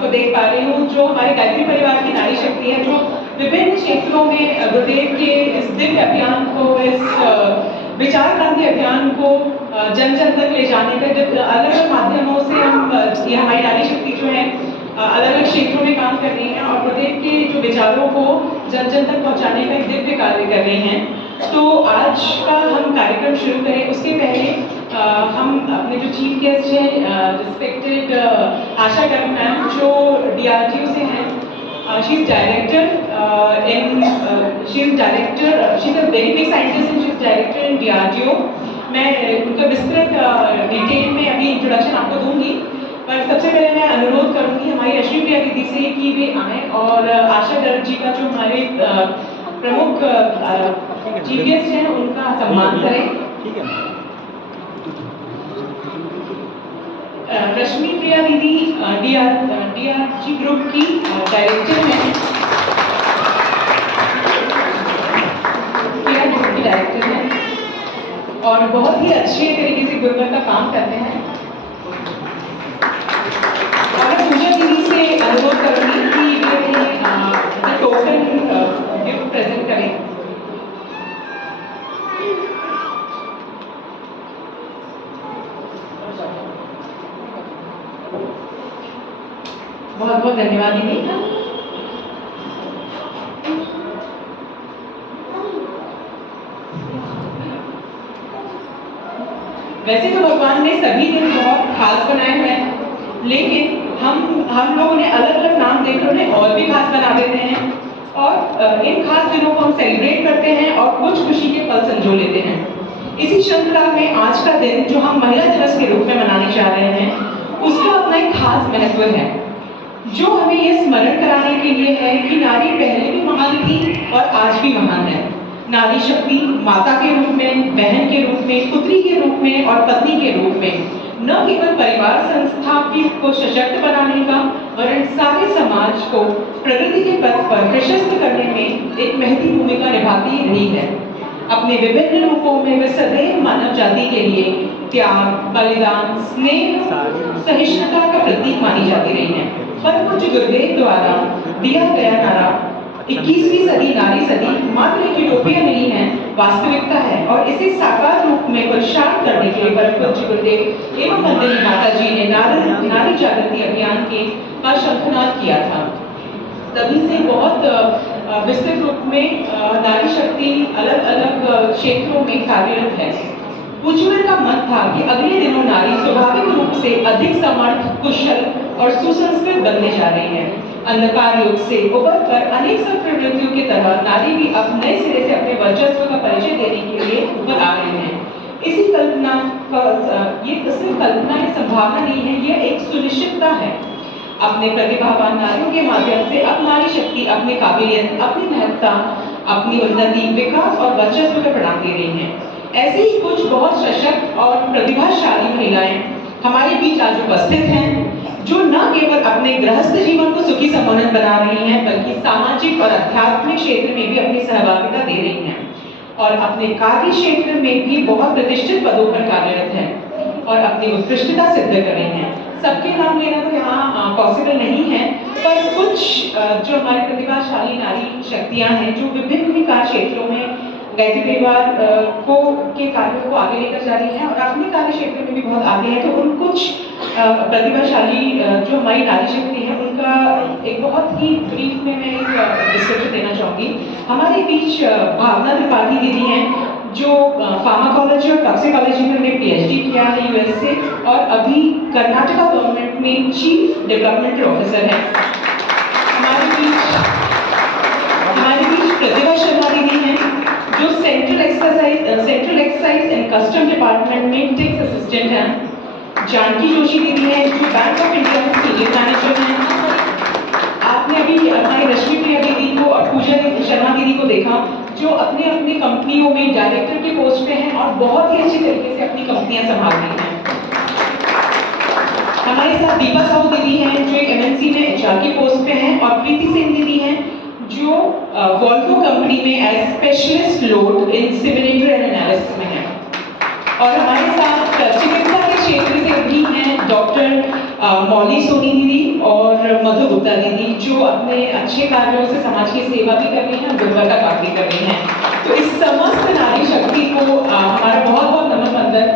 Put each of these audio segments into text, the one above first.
को देख पा रही हूँ, जो हमारे गायत्री परिवार की नारी शक्ति है, जो विभिन्न क्षेत्रों में गुरुदेव के इस दिव्य अभियान को, इस विचार क्रांति अभियान को जन जन तक ले जाने का अलग अलग माध्यमों से हम ये हमारी नारी शक्ति जो है अलग अलग क्षेत्रों में काम कर रही हैं और गुरुदेव के जो विचारों को जन जन तक पहुंचाने का एक दिव्य कार्य कर रही हैं। तो आज का हम कार्यक्रम शुरू करें उसके पहले हम अपने जो चीफ गेस्ट हैं रिस्पेक्टेड आशा गर्ग मैम, जो DRDO से हैं, she is director she is a very big scientist and she is director in DRDO। मैं उनका विस्तृत डिटेल में अभी इंट्रोडक्शन आपको दूंगी, पर सबसे पहले मैं अनुरोध करूंगी हमारी रश्मि प्रिया दीदी से कि वे आएँ और आशा गर्ग जी का जो हमारे प्रमुख चीफ गेस्ट हैं उनका सम्मान करें। रश्मि प्रिया दीदी DRG ग्रुप की डायरेक्टर हैं, डायरेक्टर हैं और बहुत ही अच्छे तरीके से गुरुवर का काम करते हैं। और मैं पूजा दीदी से अनुरोध करूंगी कि वे टोकन गिफ्ट प्रेजेंट करें। बहुत बहुत धन्यवाद दीदी। वैसे तो भगवान ने सभी दिन बहुत खास बनाए हुए हैं, लेकिन हम लोगों ने अलग अलग नाम देकर उन्हें और भी खास बना देते हैं और इन खास दिनों को हम सेलिब्रेट करते हैं और कुछ खुशी के पल संजो लेते हैं। इसी श्रृंखला में आज का दिन जो हम महिला दिवस के रूप में मनाने जा रहे हैं, उसका अपना एक खास महत्व है, जो हमें ये स्मरण कराने के लिए है कि नारी पहले भी महान थी और आज भी महान है। नारी शक्ति माता के रूप में, बहन के रूप में, पुत्री के रूप में और पत्नी के रूप में न केवल परिवार संस्था को सशक्त बनाने का वरन सारे समाज को प्रगति के पथ पर प्रशस्त करने में एक महती भूमिका निभाती रही है। अपने विभिन्न रूपों में वे सदैव मानव जाति के लिए त्याग, बलिदान, स्नेह, सहिष्णुता का प्रतीक मानी जाती रही है। पर कुछ गुरुदेव द्वारा दिया गया नारा 21वीं सदी नारी सदी मात्र एक यूटोपिया नहीं है, वास्तविकता है और इसे साकार रूप में पुरुषार्थ करने के लिए परम पूज्य गुरुदेव एवं वंदनीय माता जी ने नारी जागृति अभियान का शंखनाद किया था। तभी से बहुत विस्तृत रूप में नारी शक्ति अलग अलग क्षेत्रों में कार्यरत है। पूज्यवर का मत था कि अगले दिनों नारी स्वाभाविक रूप से अधिक समर्थ, कुशल और सुसंस्कृत बनने जा रही है। अंधकार युग से उबर कर अनेक सब प्रवृत्तियों की तरह नारी भी अब नए सिरे से अपने वर्चस्व का परिचय देने के लिए उभर आ रहे हैं। इसी कल्पना ये सिर्फ कल्पना या संभावना नहीं है, यह एक सुनिश्चितता है। अपने प्रतिभावान नारियों के माध्यम से अब नारी शक्ति अपनी काबिलियत, अपनी महत्ता, अपनी उन्नति, विकास और वर्चस्व का परिणाम दे रही है। ऐसे ही कुछ बहुत सशक्त और प्रतिभाशाली महिलाएं हमारे बीच आज उपस्थित हैं, जो न केवल अपने गृहस्थ जीवन को सुखी समुन्नत बना रही हैं, बल्कि सामाजिक और आध्यात्मिक क्षेत्र में भी अपनी सहभागिता दे रही हैं और अपने कार्य क्षेत्र में भी बहुत प्रतिष्ठित पदों पर कार्यरत हैं और अपनी उत्कृष्टता सिद्ध कर रही हैं। सबके नाम लेना तो यहाँ पॉसिबल नहीं है, पर कुछ जो हमारे प्रतिभाशाली नारी शक्तियाँ हैं, जो विभिन्न कार्य क्षेत्रों में गायत्री परिवार के कार्यों को आगे लेकर जा रही हैं और अपने कार्य क्षेत्र में भी बहुत आगे है, तो उन कुछ प्रतिभाशाली जो हमारी नारी शक्ति है उनका एक बहुत ही ब्रीफ में मैं एक डिस्क्रिप्शन देना चाहूँगी। हमारे बीच भावना त्रिपाठी दीदी हैं, जो फार्माकोलॉजी और टॉक्सिकोलॉजी में उन्हें PhD किया है US से और अभी कर्नाटका गवर्नमेंट में चीफ डेवलपमेंट ऑफिसर है। हमारे बीच प्रतिभा शर्मा दीदी हैं, जो central excise and custom department में टैक्स असिस्टेंट हैं। जानकी जोशी दीदी हैं, जो बैंक ऑफ इंडिया में सीनियर मैनेजर हैं। आपने अभी हमारी रश्मि प्रिया दीदी को और पूजा शर्मा दीदी को देखा, जो अपनी अपनी कंपनियों में डायरेक्टर के पोस्ट पे हैं और बहुत ही अच्छी तरीके से अपनी कंपनियां संभाल रही हैं। हमारे साथ दीपा साहू दीदी हैं, जो एक MNC में HR के पोस्ट पे हैं और प्रीति सिंह दीदी हैं, जो वॉल्वो कंपनी में as specialist load inseminator and analysis में है। और हमारे साथ चिकित्सा के क्षेत्र से भी हैं डॉक्टर मौली सोनी दीदी और मधु गुप्ता दीदी, जो अपने अच्छे कार्यों से समाज की सेवा भी कर रही हैं, गुरुवर का काम भी कर रही हैं। तो इस समस्त नारी शक्ति को हमारा बहुत बहुत नमन मंदिर,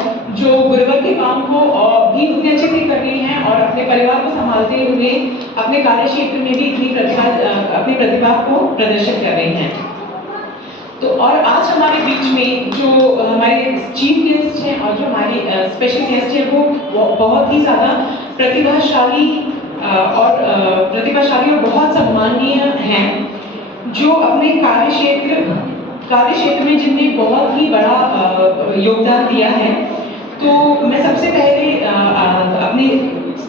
जो गुरुवर के काम को भी उतने अच्छे से कर रही हैं और अपने परिवार को संभालते हुए अपने कार्य क्षेत्र में भी अपनी प्रतिभा को प्रदर्शित कर रही हैं। तो और आज हमारे बीच में जो हमारे चीफ गेस्ट हैं और जो हमारी स्पेशल गेस्ट है, वो बहुत ही ज़्यादा प्रतिभाशाली और बहुत सम्माननीय हैं, जो अपने कार्य क्षेत्र में जिनने बहुत ही बड़ा योगदान दिया है। तो मैं सबसे पहले अपने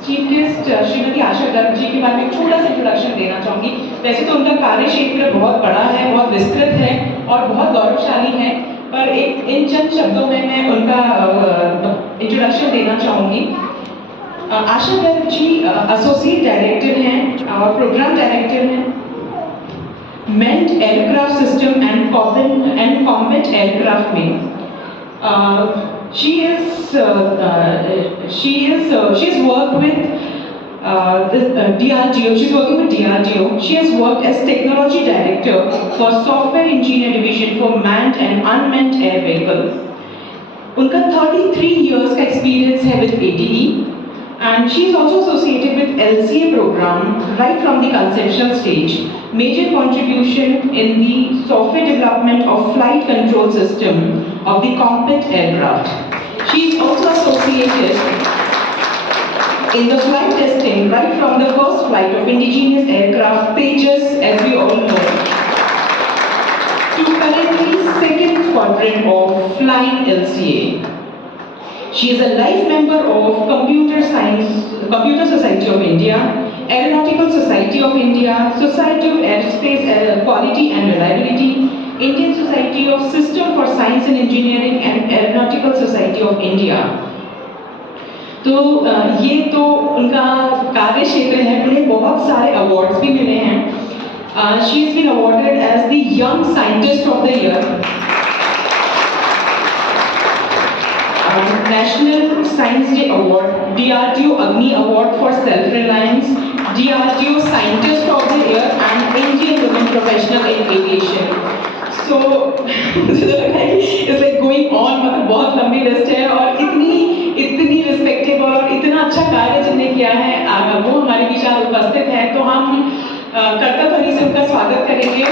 चीफ गेस्ट श्रीमती आशा गर्ग जी के बारे में छोटा सा इंट्रोडक्शन देना चाहूँगी। वैसे तो उनका कार्य क्षेत्र बहुत बड़ा है, बहुत विस्तृत है और बहुत गौरवशाली है, पर इन चंद शब्दों में मैं उनका इंट्रोडक्शन देना चाहूँगी। आशा गर्ग जी एसोसिएट डायरेक्टर हैं और प्रोग्राम डायरेक्टर हैं मेंट aircraft system and combat aircraft में। She's worked with DRDO. She's working with DRDO. She has worked as technology director for software engineer division for manned and unmanned air vehicles. उनका 33 years का experience है with ATE, and she is also associated with LCA program right from the conceptual stage. Major contribution in the software development of flight control system of the combat aircraft. She is also associated in the flight testing right from the first flight of indigenous aircraft Tejas, as we all know, to currently second squadron of flying LCA. She is a life member of Computer Society of India, Aeronautical Society of India, Society of Aerospace Quality and Reliability, Indian Society of System for Science and Engineering and Aeronautical Society of India. तो ये तो उनका कार्य क्षेत्र है। उन्हें बहुत सारे अवार्ड्स भी मिले हैं। She has been awarded as the Young Scientist of the Year, National Science Day Award, DRDO Agni Award for Self-Reliance, DRDO Scientist of the Year and Indian Women Professional in Aviation. So मुझे तो लगा है it's like going on, मतलब बहुत लंबी list है और इतनी रिस्पेक्टेबल और इतना अच्छा कार्य जिन्हें किया है वो हमारे बीच आज उपस्थित है। तो हम कर्तव्य ध्वनि से उनका स्वागत करेंगे और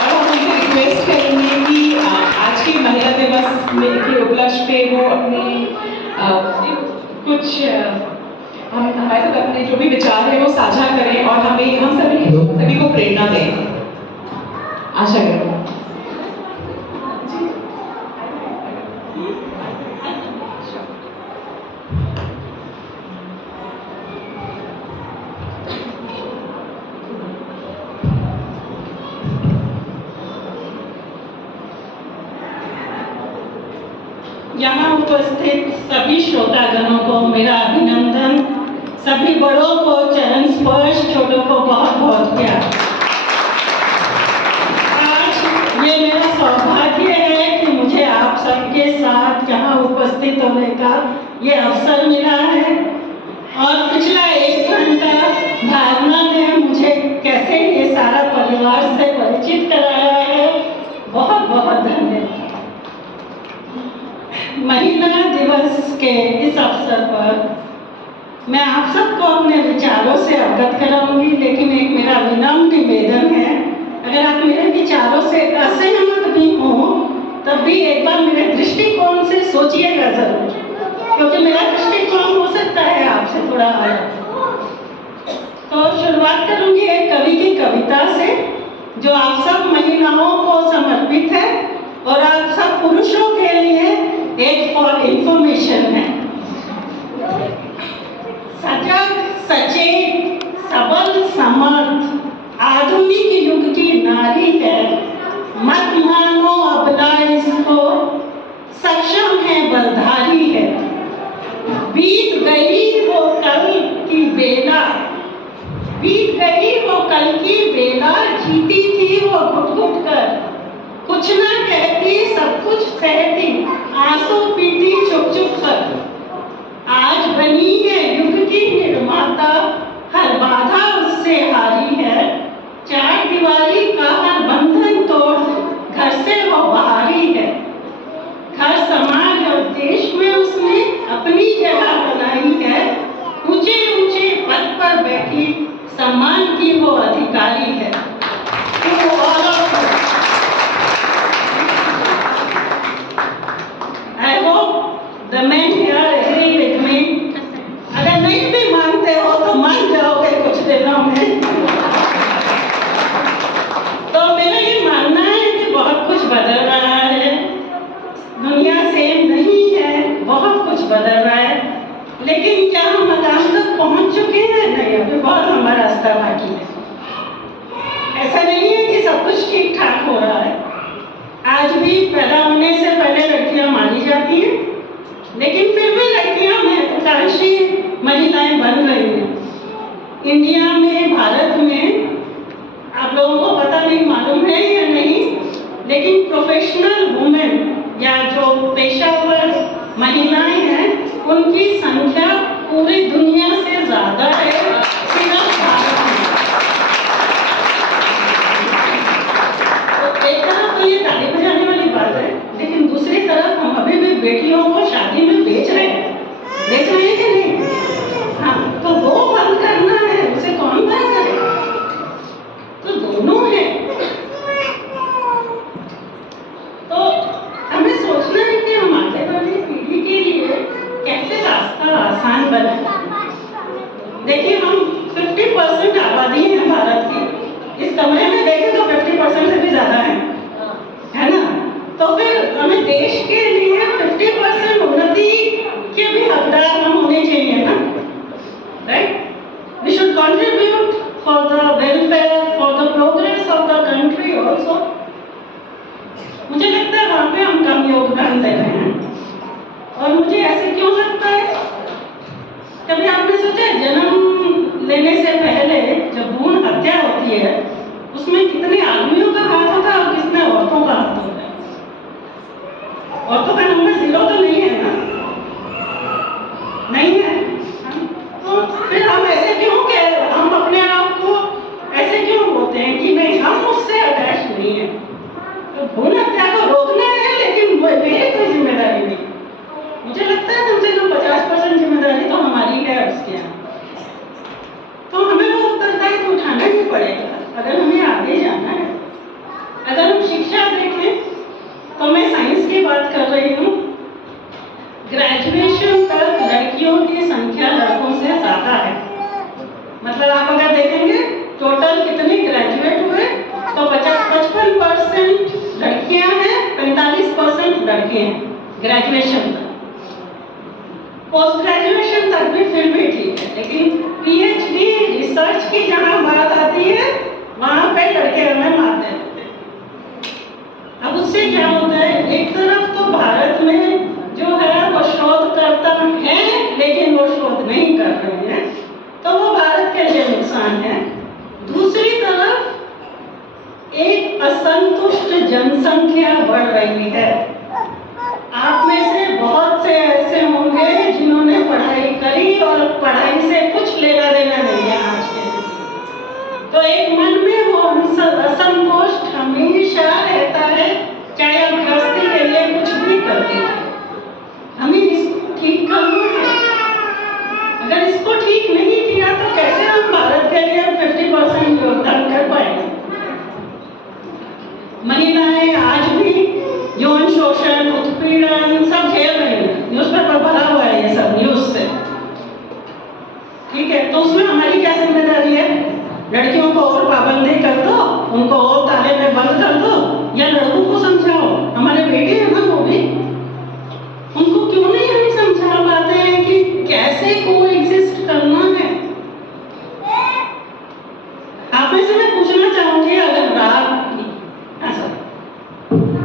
हम उनसे रिक्वेस्ट करेंगे कि आज के महिला दिवस के उपलक्ष्य पे वो अपने कुछ हमारे साथ अपने जो भी विचार है वो साझा करें और हम सभी को प्रेरणा दें। आशा करूँ यहाँ उपस्थित सभी श्रोतागणों को मेरा अभिनंदन, सभी बड़ों को चरण स्पर्श, छोटों को बहुत बहुत प्यार। आज ये मेरा सौभाग्य है कि मुझे आप सबके साथ यहाँ उपस्थित होने का ये अवसर मिला है और पिछला 1 घंटा भावना ने मुझे कैसे ये सारा परिवार से परिचित कराया है। बहुत बहुत धन्यवाद। महिला दिवस के इस अवसर पर मैं आप सबको अपने विचारों से अवगत कराऊंगी, लेकिन एक मेरा विनम्र निवेदन है, अगर आप मेरे विचारों से असहमत भी हो तब भी एक बार मेरे दृष्टिकोण से सोचिएगा जरूर, क्योंकि मेरा दृष्टिकोण हो सकता है आपसे थोड़ा अलग। तो शुरुआत करूंगी एक कवि की कविता से जो आप सब महिलाओं को समर्पित है और आप सब पुरुषों के लिए एक फॉर इंफॉर्मेशन है। सजग, सचेत, सबल, समर्थ आधुनिक युग की नारी है, मत मानो अबला इसको, सक्षम है, बलधारी है। बीत गई वो कल की बेला, बीत गई वो कल की बेला, जीती थी वो घुट-घुट कर, कुछ ना कहती सब कुछ सहती, आंसू पीती चुप चुप कर। आज बनी है युग की निर्माता, हर बाधा उससे हारी है। चार दीवारी का हर बंधन तोड़ घर से वो बाहरी है। हर समाज और देश में उसने अपनी जगह बनाई है। ऊंचे ऊंचे पद पर बैठी सम्मान की वो अधिकारी है। तो I hope the men here agree with me. अगर नहीं भी मानते हो तो मान जाओगे कुछ दिनों में। तो मेरा ये मानना है कि बहुत कुछ बदल रहा है, दुनिया सेम नहीं है, बहुत कुछ बदल रहा है, लेकिन क्या हम मकाम तक पहुंच चुके हैं? नहीं, अभी बहुत लंबा रास्ता बाकी है। ऐसा नहीं है कि सब कुछ ठीक ठाक हो रहा है। आज भी पैदा होने से पहले लड़कियां मारी जाती हैं, लेकिन फिर भी लड़कियां महत्वाकांक्षी महिलाएं बन रही हैं। इंडिया में, भारत में, आप लोगों को पता नहीं, मालूम है या नहीं, लेकिन प्रोफेशनल वुमेन या जो पेशावर महिलाएं हैं, उनकी संख्या पूरी दुनिया से ज्यादा है सिर्फ भारत में। तो एक तरफ तो ये ताली बजाने वाली बात है, लेकिन दूसरी तरफ हम अभी भी बेटियों को शादी में बेच रहे हैं कि नहीं? हाँ, तो वो बंद करना है, उसे कौन बंद करे? तो दोनों है। तो हमें सोचना है कि हम आगे वाली पीढ़ी के लिए कैसे रास्ता आसान बनाए। देखिए, हम 50% आबादी है भारत की। इस कमरे में देखें तो 50% से भी ज्यादा है ना? तो फिर हमें देश के लिए 50% उन्नति के भी हकदार हम होने चाहिए ना, right? We should contribute for the welfare, for the progress of the country also. मुझे लगता है वहाँ पे हम कम योगदान दे रहे हैं। और मुझे ऐसे क्यों लगता है? कभी आपने सोचा जन्म लेने से पहले जब भ्रूण हत्या होती है, उसमें कितने आदमियों का हाथ होता है और कितने औरतों का हाथ होता है? औरतों का नंबर 0 तो नहीं है ना? नहीं है। तो फिर हम ऐसे क्यों हम अपने आप को ऐसे क्यों बोलते हैं कि नहीं, हम उससे अटैच नहीं है? तो भ्रूण हत्या को रोकना है, लेकिन मेरी कोई जिम्मेदारी नहीं। मुझे लगता है कम से कम 50% जिम्मेदारी तो हमारी है उसके यहाँ। तो हमें वो उत्तरदायित्व उठाना ही पड़ेगा अगर हमें आगे जाना है। अगर हम शिक्षा देखें तो मैं साइंस की बात कर रही हूँ। ग्रेजुएशन तक लड़कियों की संख्या लड़कों से ज्यादा है। मतलब आप अगर देखेंगे टोटल कितने ग्रेजुएट हुए तो 55% लड़कियां हैं, 45% लड़के हैं ग्रेजुएशन तक। पोस्ट ग्रेजुएशन तक भी फिर भी ठीक है, लेकिन पीएचडी रिसर्च की जहां बात आती है वहां पे लड़के हमें मार देते हैं। अब उससे क्या होता है? एक तरफ तो भारत में जो है वो शोधकर्ता है, लेकिन वो शोध नहीं कर रहे हैं, तो वो भारत के लिए नुकसान है। दूसरी तरफ एक असंतुष्ट जनसंख्या बढ़ रही है। आप में से बहुत से ऐसे होंगे जिन्होंने पढ़ाई करी और पढ़ाई से कुछ लेना देना नहीं है आज के। तो एक मन में वो असंतोष हमेशा रहता है, चाहे आप गृहस्थी के लिए कुछ भी करते हैं। हमें इसको ठीक करना है। अगर इसको ठीक नहीं किया तो कैसे हम भारत के लिए 50% योगदान कर पाएंगे? महिलाएं आज भी यौन शोषण, उत्पीड़न सब झेल रही हैं। न्यूज़पेपर भरा हुआ है ये सब न्यूज़ से, ठीक है? तो उसमें हमारी क्या जिम्मेदारी है? लड़कियों को और पाबंदी कर दो, उनको और ताले में बंद कर दो, या लड़कों को समझाओ? हमारे बेटे हैं ना, वो भी, उनको क्यों नहीं हम समझा पाते हैं कि कैसे कोएग्जिस्ट करना है? आप में से मैं पूछना चाहूंगी, अगर रात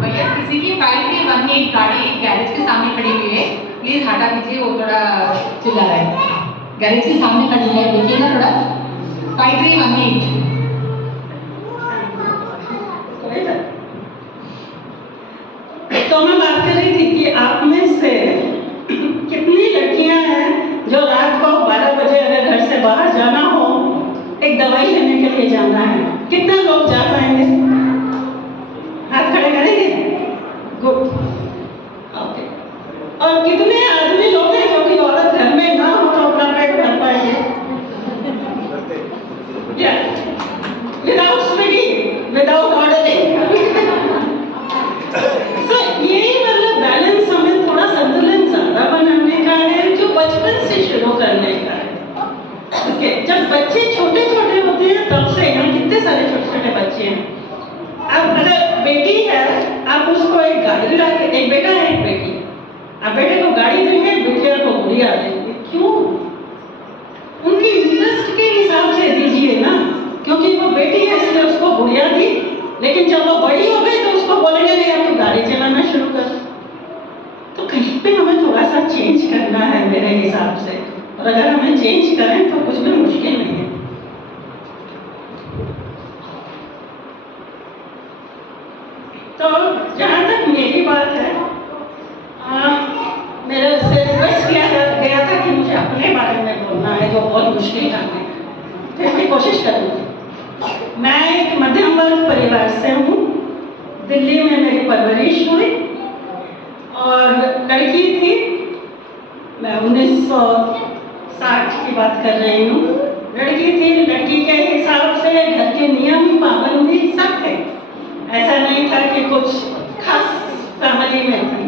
भैया किसी की 5318 गाड़ी गैरेज के सामने खड़ी हुई है, प्लीज हटा दीजिए, वो थोड़ा चिल्ला रहा है। गैरेज के सामने खड़ी है, देखिए ना थोड़ा। 5318 तो मैं बात कर रही थी कि आप में से कितनी लड़कियां हैं जो लेने के लिए जाना है, कितने लोग जा पाएंगे? हाथ खड़े करेंगे? Good, okay. और कितने आदमी लोग हैं जो कि औरत घर में ना हो तो अपना पेट भर पाएंगे? या विदाउट स्विगिंग, विदाउट ऑर्डरिंग। सो यही मतलब बैलेंस हमें थोड़ा संतुलन ज्यादा बनाने का है, जो बचपन से शुरू करने का है। ओके, जब बच्चे छोटे छोटे होते हैं तब से, यहाँ कितने सारे छोटे छोटे बच्चे हैं। अब अगर बेटी है, आप उसको एक गाड़ी ला के, एक बेटा है एक बेटी, आप बेटे को गाड़ी देंगे, बेटिया को गुड़िया देंगे, क्यों? उनकी इंटरेस्ट के हिसाब से दीजिए ना, क्योंकि वो बेटी है इसलिए उसको गुड़िया दी, लेकिन जब वो बड़ी हो गई तो उसको बोलेंगे नहीं अब तो गाड़ी चलाना शुरू कर। तो कहीं पे हमें थोड़ा सा चेंज करना है मेरे हिसाब से, और अगर हमें चेंज करें तो कुछ भी मुश्किल नहीं है। तो जहाँ तक मेरी बात है, मेरे से रिक्वेस्ट किया गया था कि मुझे अपने बारे में बोलना है, जो बहुत मुश्किल काम है, तो इसकी कोशिश करूँगी। मैं एक मध्यम वर्ग परिवार से हूँ, दिल्ली में मेरी परवरिश हुई और लड़की थी, मैं 1960 की बात कर रही हूँ। लड़की थी, लड़की के हिसाब से घर के नियम पाबंदी सब थे, ऐसा नहीं था कि कुछ खास फैमिली में थी।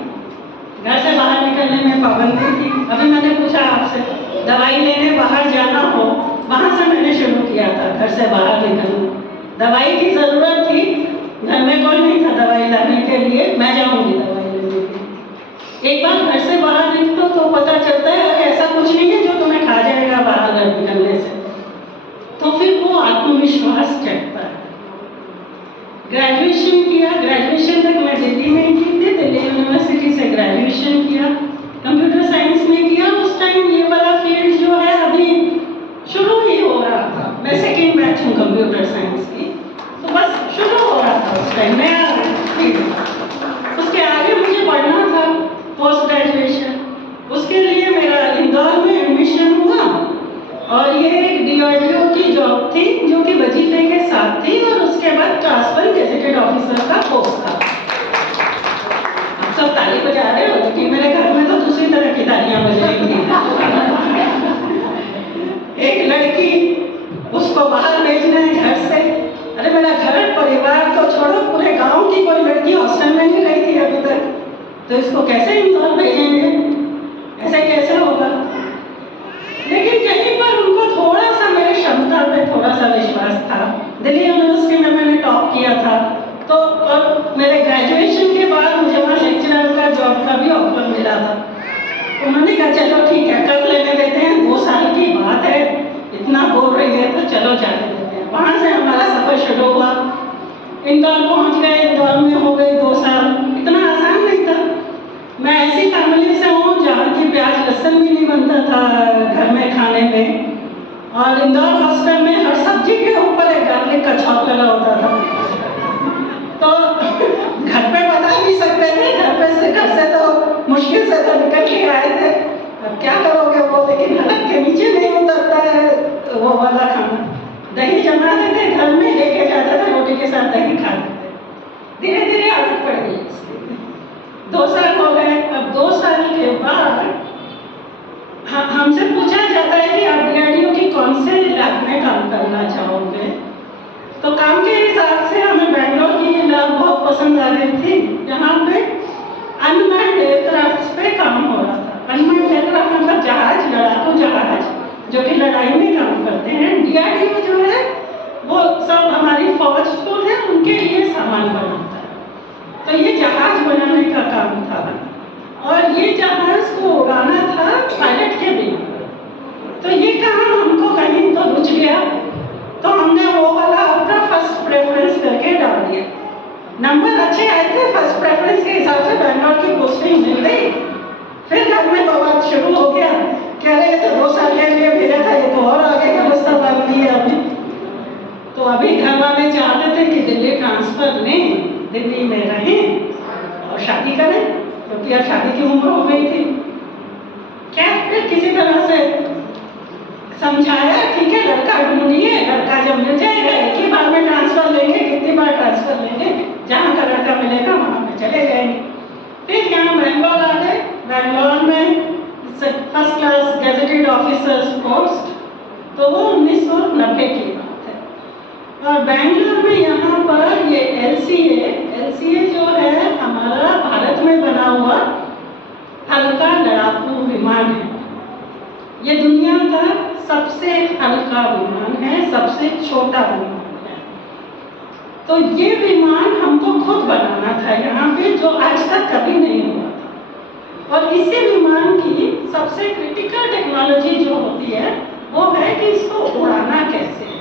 घर से बाहर निकलने में पाबंदी थी। अभी मैंने पूछा आपसे, दवाई लेने बाहर जाना हो, वहाँ से मैंने शुरू किया था घर से बाहर निकलना। दवाई की ज़रूरत थी, घर में कोई नहीं था दवाई लाने के लिए, मैं जाऊँगी दवाई लेने के लिए। एक बार घर से बाहर निकलो तो पता चलता है ऐसा कुछ नहीं है जो तुम्हें खा जाएगा बाहर घर निकलने से, तो फिर वो आत्मविश्वास चढ़ता है। ग्रेजुएशन किया, ग्रेजुएशन तक मैं दिल्ली में ही की थी, दिल्ली यूनिवर्सिटी से ग्रेजुएशन किया, कंप्यूटर साइंस में किया। उस टाइम ये वाला फील्ड जो है अभी शुरू ही हो रहा था, मैं सेकेंड बैच हूँ कंप्यूटर साइंस की, तो बस शुरू हो रहा था उस टाइम नया फील्ड। उसके आगे मुझे पढ़ना था पोस्ट ग्रेजुएशन, उसके लिए मेरा इंदौर में एडमिशन हुआ और ये एक DRDO की जॉब थी जो कि वजीफे के साथ थी, और उसके बाद ट्रांसफर गेजेटेड ऑफिसर का पोस्ट था। आप सब ताली बजा रहे हो, कि मेरे घर में तो दूसरी तरह की तालियां बज रही थी। एक लड़की, उसको बाहर भेजना है घर से। अरे मेरा घर परिवार तो छोड़ो, पूरे गांव की कोई लड़की हॉस्टल में नहीं रही थी अभी तक, तो इसको कैसे इंदौर भेजेंगे? ऐसे कैसे होगा? लेकिन कहीं पर उनको थोड़ा सा मेरी क्षमता पे थोड़ा सा विश्वास था। दिल्ली यूनिवर्सिटी में मैंने टॉप किया था, तो और मेरे ग्रेजुएशन के बाद मुझे वहाँ लेक्चरर का जॉब का भी ऑफर मिला था। उन्होंने कहा चलो ठीक है कर लेने देते हैं, 2 साल की बात है, इतना बोल रही है तो चलो जाने देते हैं। वहाँ से हमारा सफर शुरू हुआ, इंदौर पहुँच गए, इंदौर में हो गए 2 साल। इतना आसान नहीं था। मैं ऐसी फैमिली से हूँ जहाँ की प्याज लहसुन भी नहीं बनता था घर में खाने में, और इंदौर हॉस्टल में हर सब्जी के ऊपर एक गार्लिक का छौंक लगा होता था। तो घर पे बता नहीं सकते थे, घर से तो मुश्किल से तो निकल के आए थे, अब क्या करोगे वो, लेकिन हलक के नीचे नहीं उतरता है वो वाला खाना। दही जमाते थे घर में, लेके जाता था, रोटी के साथ दही खाते थे। धीरे धीरे आदत पड़ गई। 2 साल हो गए। अब 2 साल के बाद हमसे पूछा जाता है कि आप DRDO की कौन से लैब में काम करना चाहोगे, तो काम के हिसाब से हमें बेंगलोर की लैब बहुत पसंद आ रही थी, जहाँ पे अनमैन्ड एयरक्राफ्ट पे काम हो रहा था। अनमैन्ड एयरक्राफ्ट मतलब जहाज, लड़ाकू जहाज जो कि लड़ाई में काम करते हैं। DRDO जो है वो सब हमारी फौज जो है उनके लिए सामान बनाता है, तो ये जहाज बनाने का काम था, और ये जहाज को उड़ाना था पायलट के बिना। तो ये काम हमको कहीं तो रुच गया, तो हमने वो वाला अपना फर्स्ट प्रेफरेंस करके डाल दिया। नंबर अच्छे आए थे, फर्स्ट प्रेफरेंस के हिसाब से बेंगलोर की पोस्टिंग मिल गई। फिर घर में बवाल शुरू हो गया, कह रहे तो 2 साल के लिए भेजा था, ये तो और आगे का रास्ता बांध दिया अभी। तो अभी घर वाले चाहते थे कि दिल्ली ट्रांसफर लें, दिल्ली में रहें और शादी करें, क्योंकि अब शादी की उम्र हो गई थी। क्या फिर किसी तरह से समझाया, ठीक है लड़का ढूंढिए, लड़का जब मिल जाएगा, एक ही बार में ट्रांसफर लेंगे, कितनी बार ट्रांसफर लेंगे, जहाँ का लड़का मिलेगा वहाँ पे चले जाएंगे। फिर यहाँ बेंगलोर आ गए। बेंगलोर में first class gazetted officers post, तो वो 1990 की बात है। और बेंगलोर में यहाँ पर ये LCA जो है हमारा भारत में बना हुआ हल्का लड़ाकू विमान है। ये दुनिया का सबसे हल्का विमान है, सबसे छोटा विमान है। तो ये विमान हमको खुद बनाना था यहाँ पे, जो आज तक कभी नहीं हुआ था। और इसी विमान की सबसे क्रिटिकल टेक्नोलॉजी जो होती है वो है कि इसको उड़ाना कैसे है।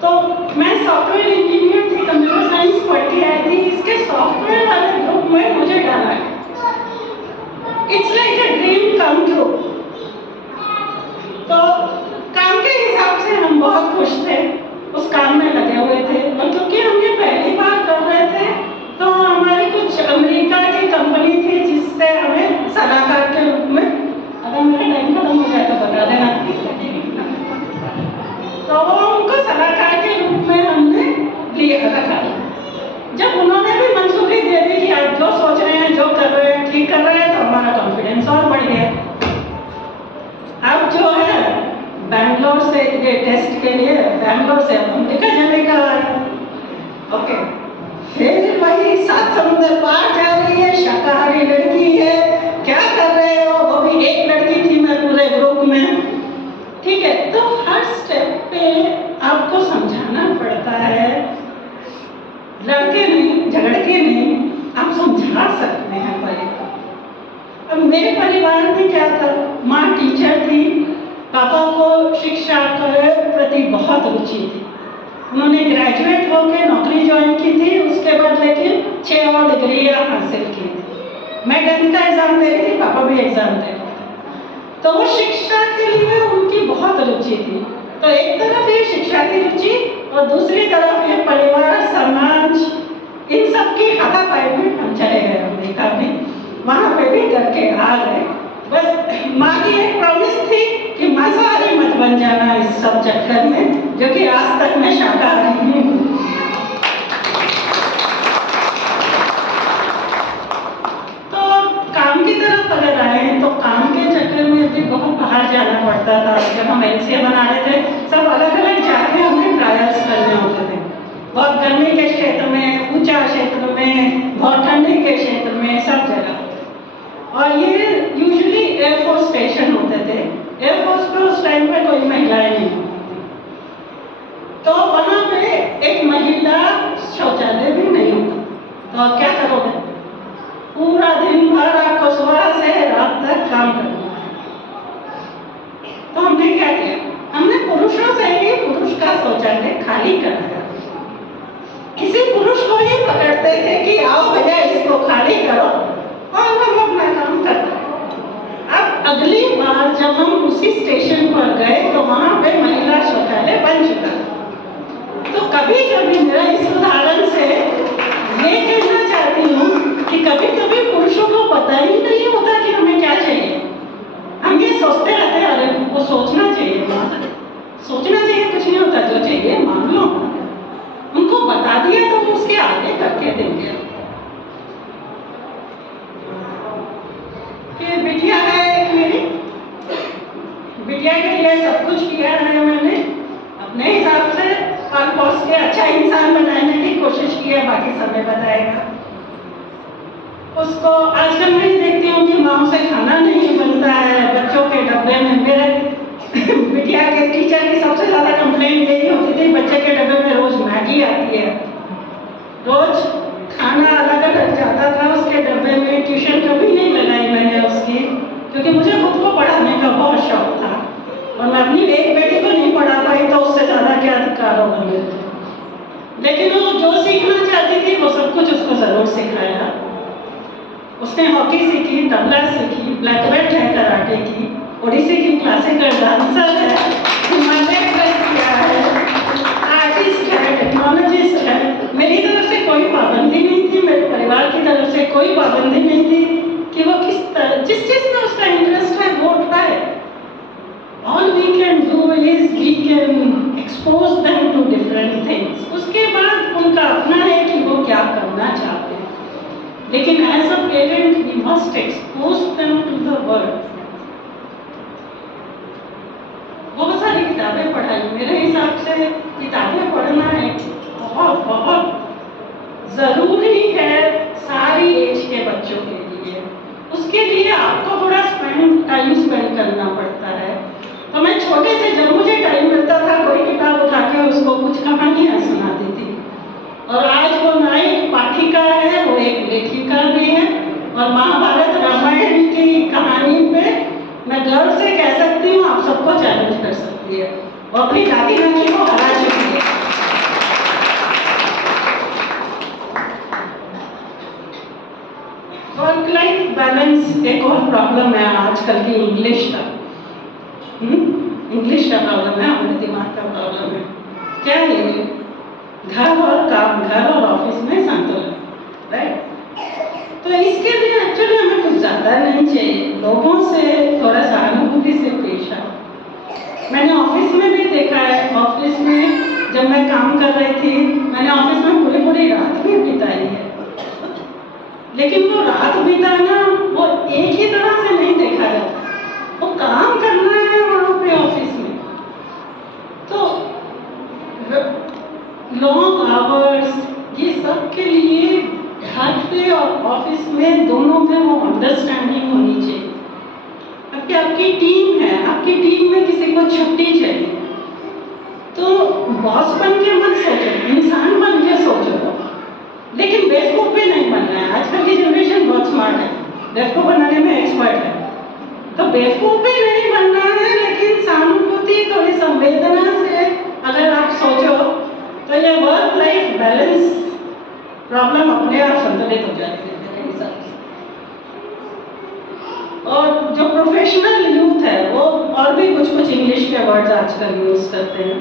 तो मैं सॉफ्टवेयर इंजीनियर थी, कंप्यूटर साइंस पढ़ के आई थी। इसके सॉफ्टवेयर वाले ग्रुप में मुझे डाला है। It's like a dream come true. तो काम के हिसाब से हम बहुत खुश थे, उस काम में लगे हुए थे। और क्योंकि हम ये पहली बार कर रहे थे, तो हमारी कुछ अमेरिका की कंपनी थी जिससे हमें सलाहकार के रूप में, अगर मेरा टाइम खत्म हो जाए तो बता देना, तो उनको सलाहकार के रूप में हमने लिया रखा। जब उन्होंने भी मंजूरी दे दी कि आप जो सोच रहे हैं, जो कर रहे हैं, ठीक कर रहे हैं, तो हमारा कॉन्फिडेंस और बढ़ गया। अब जो है बैंगलोर से ये टेस्ट के लिए बैंगलोर से अमेरिका जाने का है। ओके, फिर वही 7 समुद्र पार जा रही है, शाकाहारी लड़की है, क्या कर रहे हो? वो भी एक लड़की थी मैं पूरे ग्रुप में, ठीक है। तो हर स्टेप पे आपको समझाना पड़ता है, लड़के नहीं, झगड़ के नहीं, आप समझा सकते हैं परिवार। अब मेरे परिवार में क्या था, माँ टीचर थी, पापा को शिक्षा के प्रति बहुत रुचि थी। उन्होंने ग्रेजुएट होकर नौकरी ज्वाइन की थी, उसके बाद लेकिन 6 और डिग्रियाँ हासिल की थी। मैं 10th का एग्जाम दे रही थी, पापा भी एग्जाम दे रहे थे। तो वो शिक्षा के लिए उनकी बहुत रुचि थी। तो एक तरफ ये शिक्षा की रुचि और दूसरी तरफ ये परिवार, समाज, इन सब की हाथापाई में हम चले गए अमेरिका में। वहाँ पे भी करके आ गए। बस माँ की एक प्रॉमिस थी कि मांसाहारी मत बन जाना इस सब चक्कर में, जो कि आज तक मैं शाकाहारी हूँ। तो काम की तरफ अगर आए तो काम के चक्कर में भी बहुत बाहर जाना पड़ता था। जब हम LCA बना रहे थे, सब अलग अलग जाके हमें ट्रायल्स करने होते थे, बहुत गर्मी के क्षेत्र में, ऊंचा क्षेत्र में, बहुत ठंडी के क्षेत्र में, सब जगह। और ये यूजुअली एयरफोर्स स्टेशन होते थे। एयरफोर्स पे उस टाइम पे कोई महिलाएं नहीं होती, तो वहाँ पे एक महिला शौचालय भी नहीं होता। तो आप क्या करोगे? पूरा दिन भर आपको सुबह से रात तक काम करना है। तो हमने क्या किया, हमने पुरुषों से ही पुरुष का शौचालय खाली कराया। किसी पुरुष को ही पकड़ते थे कि आओ भैया इसको खाली करो, और हम अपना काम करते हैं। अब अगली बार जब हम उसी स्टेशन पर गए तो वहाँ पे महिला शौचालय बन चुका था। तो कभी कभी मेरा इस उदाहरण से ये कहना चाहती हूँ कि कभी कभी पुरुषों को पता ही नहीं होता कि हमें क्या चाहिए। हम ये सोचते रहते हैं, अरे वो सोचना चाहिए, सोचना चाहिए, कुछ नहीं होता, जो चाहिए मान लो। उनको बता दिया तो उसके आगे करके देंगे। फिर बिटिया है एक मेरी, बिटिया के लिए सब कुछ किया है मैंने अपने हिसाब से, और पोस के अच्छा इंसान बनाने की कोशिश की है, बाकी समय बताएगा। उसको आजकल मैं देखती हूँ कि माँ से खाना नहीं बनता है बच्चों के डब्बे में। मेरे बिटिया के टीचर की सबसे ज़्यादा कंप्लेंट यही होती थी, बच्चे के डब्बे में रोज मैगी आती है, रोज खाना अलग अलग जाता था उसके डब्बे में। ट्यूशन कभी नहीं लगाई मैंने उसकी, क्योंकि मुझे खुद को पढ़ाने का बहुत शौक था, और मैं अपनी एक बेटी को नहीं पढ़ा पाई तो उससे ज़्यादा क्या अधिकार होगा मेरे। लेकिन वो जो सीखना चाहती थी वो सब कुछ उसको ज़रूर सिखाया। उसने हॉकी सीखी, तबला सीखी, ब्लैक बेल्ट है कराटे की, ओडिसी की क्लासिकल डांसर है, हिमालय ट्रेक किया है, आर्टिस्ट है, टेक्नोलॉजिस्ट है। मेरी तरफ से कोई पाबंदी नहीं थी, मेरे परिवार की तरफ से कोई पाबंदी नहीं थी कि वो किस तरह, जिस चीज़ में उसका इंटरेस्ट है वो उठाए। All we can do is we can expose them to different things. उसके बाद उनका अपना है कि वो क्या करना चाहते हैं, लेकिन as a parent we must expose them to the world. बहुत सारी किताबें पढ़ाई, मेरे हिसाब से किताबें पढ़ना एक बहुत बहुत ज़रूरी है सारी एज के बच्चों के लिए। उसके लिए आपको थोड़ा टाइम स्पेंड करना पड़ता है। तो मैं छोटे से जब मुझे टाइम मिलता था कोई किताब उठा के उसको कुछ कहानियाँ सुनाती थी, और आज वो ना एक पाठिका है, वो एक लेखिका भी है, और महाभारत रामायण की कहानी पे मैं गर्व से कह सकती हूँ आप सबको चैलेंज कर सकती है, वो अपनी दादी नानी को हरा चुकी है। वर्क लाइफ बैलेंस एक और प्रॉब्लम है आजकल की, इंग्लिश का प्रॉब्लम है, हमारे दिमाग का प्रॉब्लम है। क्या है ये? घर और काम, घर और ऑफिस में संतुलन, राइट? तो इसके लिए एक्चुअली हमें कुछ ज़्यादा नहीं चाहिए, लोगों से थोड़ा सहानुभूति से पेश आओ। मैंने ऑफिस में भी देखा है, ऑफिस में जब मैं काम कर रही थी, मैंने ऑफिस में पूरी पूरी रात भी बिताई है, लेकिन वो रात बिताना वो एक ही तरह से नहीं देखा जाता, वो काम करना है वहाँ पे ऑफिस में। तो लॉन्ग आवर्स ये सब के लिए घर पे और ऑफिस में दोनों में वो अंडरस्टैंडिंग होनी चाहिए। आपकी टीम है, आपकी टीम में किसी को छुट्टी चाहिए, तो बॉस बन के मत सोचो, इंसान बन के सोचो, लेकिन बेवकूफ भी नहीं बनना है। आजकल की जनरेशन बहुत स्मार्ट है, बेवकूफ बनाने में एक्सपर्ट है, तो बेवकूफ भी नहीं बनना है, लेकिन सहानुभूति थोड़ी संवेदना से अगर आप सोचो तो ये वर्क लाइफ बैलेंस प्रॉब्लम अपने आप संतुलित हो जाती है मेरे हिसाब से। और जो प्रोफेशनल यूथ है वो और भी कुछ कुछ इंग्लिश के वर्ड्स आजकल यूज करते हैं।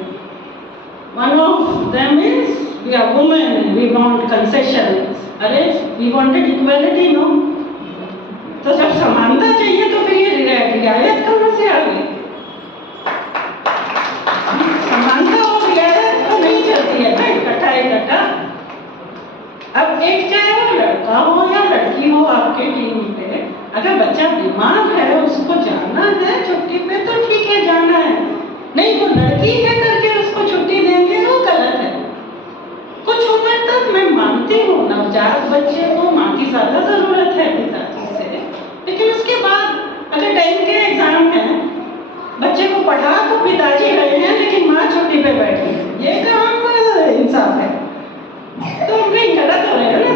One of them is we are women, we want concessions. अरे वी वांटेड इक्वालिटी, नो? तो जब समानता चाहिए तो फिर ये रियायत कहाँ से आ गई? समानता और रियायत तो नहीं चलती है ना इकट्ठा इकट्ठा। अब एक चाहे वो लड़का हो या लड़की हो आपके टीम पे, अगर बच्चा बीमार है उसको जाना है छुट्टी पे तो ठीक है, जाना है, नहीं वो लड़की है करके उसको छुट्टी देंगे वो गलत है। कुछ उम्र तक मैं मानती हूँ नवजात बच्चे को माँ की ज्यादा जरूरत है पिताजी से, लेकिन उसके बाद अगर 10th के एग्जाम है, बच्चे को पढ़ा तो पिताजी रहे हैं लेकिन माँ छुट्टी पे बैठी है, ये काम इंसाफ है? तो नहीं, गलत हो रहा है ना?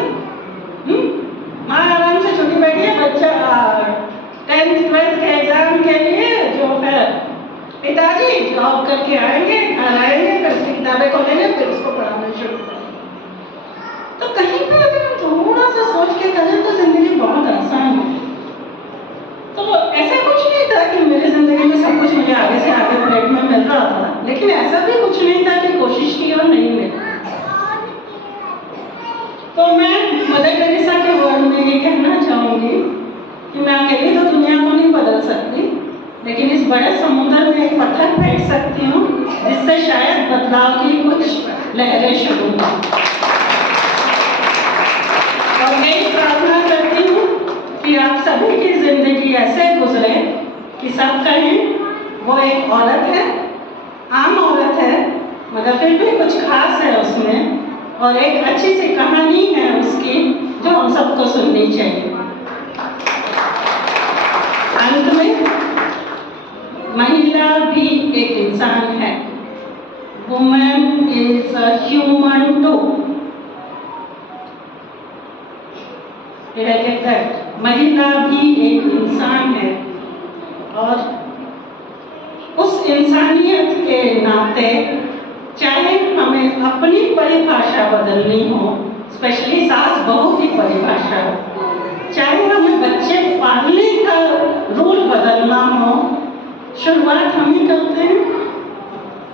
माँ आराम से छुट्टी बैठी है, बच्चा 10th 12th के एग्जाम के लिए जो है पिताजी जॉब करके आएंगे, घर आएंगे, फिर उसकी किताबें खोलेंगे, फिर उसको पढ़ाना शुरू करेंगे। तो कहीं पे अगर हम थोड़ा सा सोच के करें तो जिंदगी बहुत आसान है। तो ऐसा कुछ नहीं था कि मेरी जिंदगी में सब कुछ मुझे आगे से आगे प्लेट में मिल रहा था, लेकिन ऐसा भी कुछ नहीं था कि कोशिश की और नहीं मिला। तो मैं मदर टेरेसा के वर्ड में ये कहना चाहूँगी कि मैं अकेली तो दुनिया को नहीं बदल सकती, लेकिन इस बड़े समुद्र में एक पत्थर फेंक सकती हूँ जिससे शायद बदलाव की कुछ लहरें शुरू हों। और मैं प्रार्थना करती हूँ कि आप सभी की जिंदगी ऐसे गुजरे कि सब कहें वो एक औरत है, आम औरत है, मगर फिर भी कुछ खास है उसमें, और एक अच्छी सी कहानी है उसकी जो हम सबको सुननी चाहिए। अंत में महिला भी एक इंसान है, women is a human too. महिला भी एक इंसान है, और उस इंसानियत के नाते चाहे हमें अपनी परिभाषा बदलनी हो, स्पेशली सास बहू की परिभाषा, चाहे हमें बच्चे पालने का रूल बदलना हो, शुरुआत हम ही करते हैं।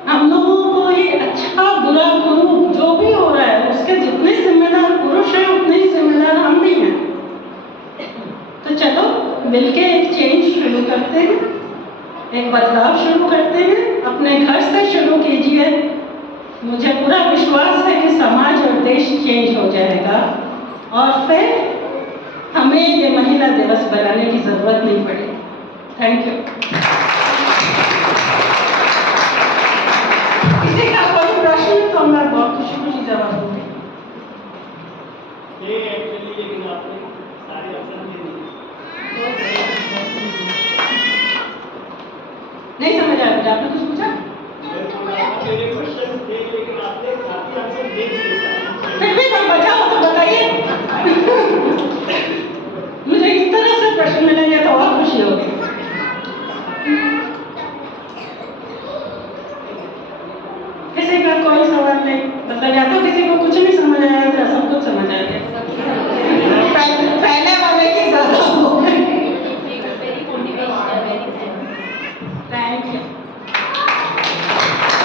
हम लोगों को ये अच्छा बुरा गुरु जो भी हो रहा है उसके जितने जिम्मेदार पुरुष हैं उतने ही जिम्मेदार हम भी हैं। तो चलो मिलके एक चेंज शुरू करते हैं, एक बदलाव शुरू करते हैं, अपने घर से शुरू कीजिए। मुझे पूरा विश्वास है कि समाज और देश चेंज हो जाएगा और फिर हमें ये महिला दिवस बनाने की ज़रूरत नहीं पड़ेगी। Thank you. किसी का कोई प्रश्न तो मैं बहुत खुशी खुशी जवाब दूंगी। ये एक्चुअली लेकिन आपने सारे ऑप्शन दे दिए। नहीं समझ आया मुझे, आपने कुछ पूछा? मेरे क्वेश्चन थे लेकिन आपने काफी आंसर दे दिए। फिर भी कोई बचा हो तो बताइए। मुझे इस तरह से प्रश्न मिलेंगे तो और खुशी होगी। किसी का कोई सवाल नहीं, मतलब या तो किसी को कुछ नहीं समझ आया या सब कुछ समझ आ गया।